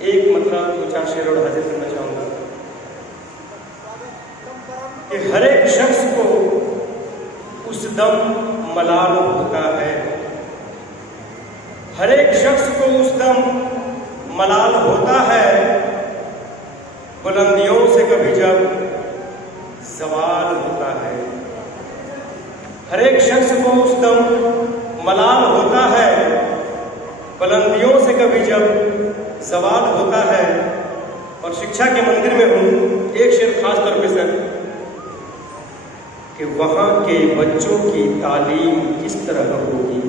एक मतलब दो चार शेर और हाजिर करना चाहूँगा कि हर एक शख्स को उस दम मलाल होता है, हर एक शख्स को उस दम मलाल होता है, बुलंदियों से कभी जब सवाल होता है। हर एक शख्स को उस दम मलाल होता है, बुलंदियों से कभी जब सवाल होता है। और शिक्षा के मंदिर में हूँ, एक शेर खास तौर पे सर कि वहाँ के बच्चों की तालीम किस तरह होगी,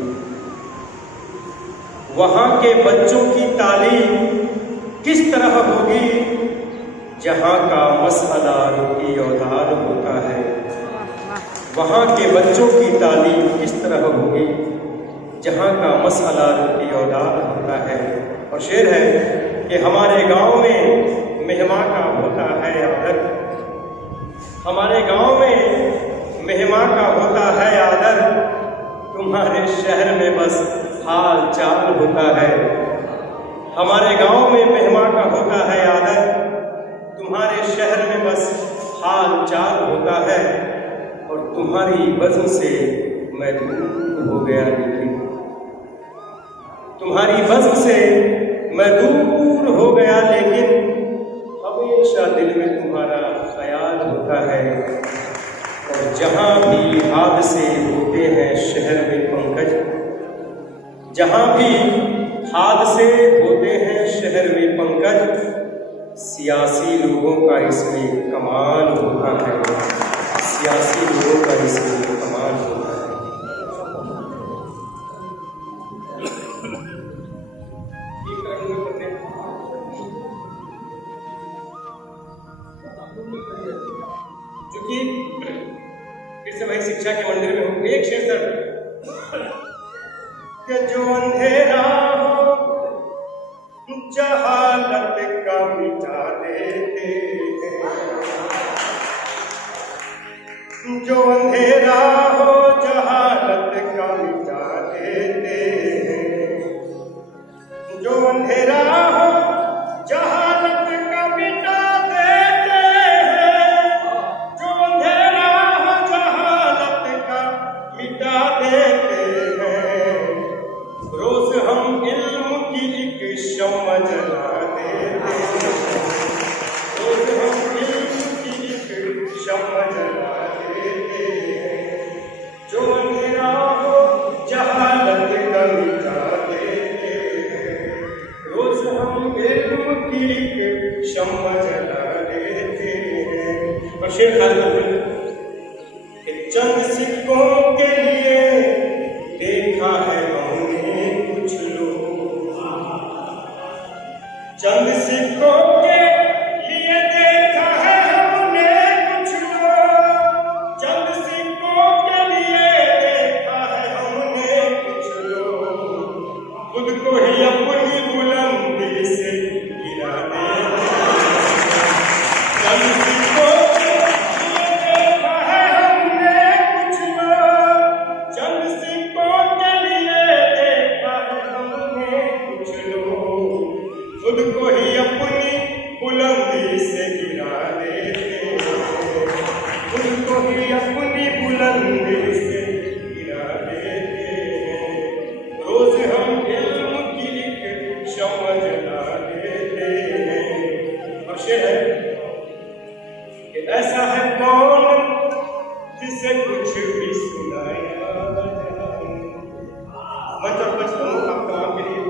वहाँ के बच्चों की तालीम किस तरह होगी, जहाँ का मसला रुकी औधार होता है। वहाँ के बच्चों की तालीम किस तरह होगी, जहाँ का मसला रुकी औधार होता है। और शेर है कि हमारे गांव में मेहमान का होता है आदर, हमारे गांव में मेहमान का होता है आदर, तुम्हारे शहर में बस हाल चाल होता है। हमारे गांव में मेहमान का होता है आदर, तुम्हारे शहर में बस हाल चाल होता है। और तुम्हारी वजह से मैं दूर हो गया, लेकिन तुम्हारी वजह से मैं दूर हो गया, लेकिन हमेशा दिल में तुम्हारा ख्याल होता है। और जहाँ भी हादसे होते हैं शहर में पंकज, जहाँ भी हादसे होते हैं शहर में पंकज, सियासी लोगों का इसमें कमाल होता है, सियासी लोगों का इसमें कमाल होता है। चूंकि फिर से भाई शिक्षा के मंदिर में हूँ, एक शेर सर कि जो अंधेरा हो जहालत का मिटा देते हैं, जो अंधेरा हो जहालत का मिटा देते हैं, जो अंधेरा हो जहालत का मिटा देते हैं, जो अंधेरा हो जहालत का मिटा देते हैं। रोज हम इल्म की एक शम्मा जला देते हैं, रोज हम इल्म की एक शम्मा जला देते हैं, जो अंधेरा हो जहालत का मिटा देते हैं। रोज हम इल्म की एक शम्मा जला देते हैं। और शेर खास कि चंद सिक्कों के लिए देखा है हमने कुछ लोग, चंद सिक्कों के लिए देखा है हमने कुछ लोग, चंद सिक्कों के लिए देखा है हमने कुछ लोग, खुद को ही अपनी बुलंदी से गिरा देते हैं। चंद सिक्कों के लिए देखा है हमने कुछ लोग, चंद सिक्कों के लिए देखा है हमने कुछ लोग, खुद को ही अपनी बुलंदी से गिरा देते हैं, खुद को ही अपनी बुलंदी से गिरा देते हैं। रोज हम इल्म की एक शम्मा जला देते हैं। और शेर है कि ऐसा है कौन जिसे कुछ भी सुनाया जाए, मतलब बचपन आपका आपके लिए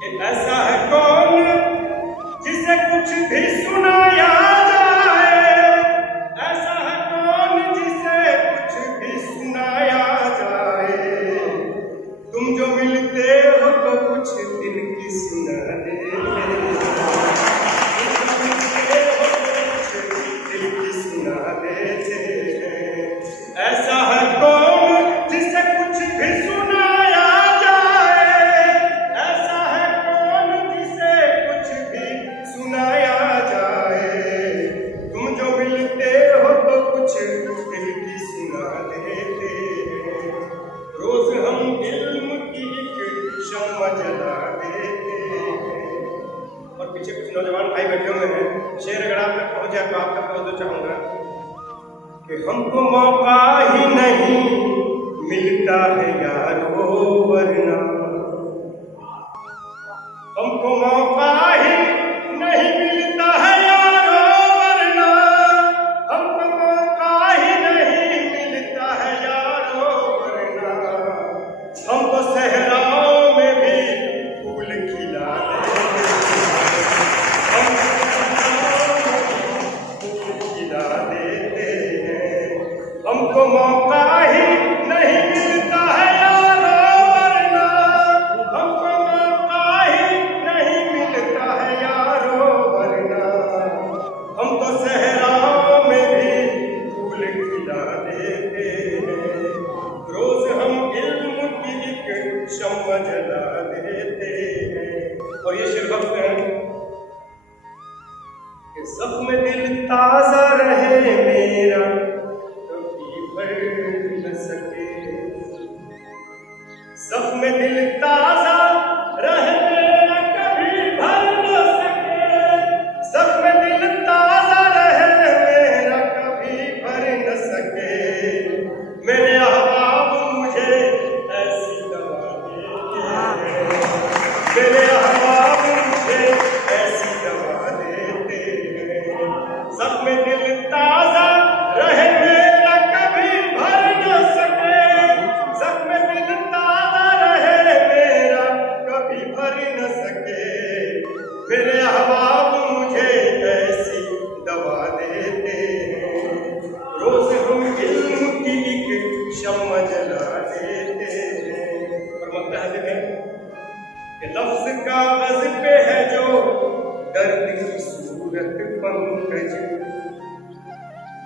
कि ऐसा है कौन जिसे कुछ भी सुनाया जाए, ऐसा है कौन जिसे कुछ भी सुनाया जाए। तुम जो मिलते हो तो कुछ दिल की सुना देते हैं, तुम मिलते हो तो कुछ दिल की सुना देते हैं। ऐसा है कौन जिसे कुछ भी सुनाया जाए, ऐसा है कौन नौजवान भाई बैठे हुए हैं, शेर अगर आप तक पहुंच जाए तो आप तक पहुंच चाहूंगा कि हमको मौका ही नहीं मिलता है यारो वरना, हमको मौका ही नहीं मिलता है यारो वरना, हमको मौका ही नहीं मिलता है यारो वरना, हमको सहराओं में भी फूल खिला देते हैं, हमको मौका ही नहीं मिलता है यारो वरना, हमको मौका ही नहीं मिलता है यारो वरना, हम तो सहराओं में भी फूल खिला देते हैं, रोज हम इल्म की एक शम्मा जला देते हैं। और ये शेर वक्त है कि जख्म दिल ताजा रहे मेरा कभी भर न सके, जख्म दिल ताजा रहे मेरा कभी भर न सके, जख्म दिल ताजा रहे मेरा कभी भर न सके, मेरे अहबाब मुझे ऐसी दवा देते हैं, मेरे अहबाब मुझे ऐसी दवा देते हैं, जख्म दिल ताजा रहे मेरा कभी भर न सके, जख्म दिल ताजा रहे मेरा कभी भर न सके, मेरे अहबाब मुझे ऐसी दवा देते हैं, रोज हम इल्म की एक शम्मा जला देते हैं। और मतलब है कि लफ्ज कागज पे है जो दर्द की सूरत पंकज,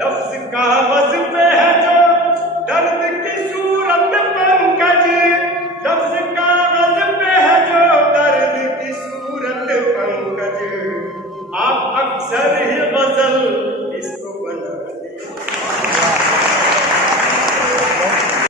लफ्ज कागज पे है जो दर्द की सूरत पंकज, लफ्ज कागज पे है जो दर्द की सूरत पंकज, आप अक्सर ही गजल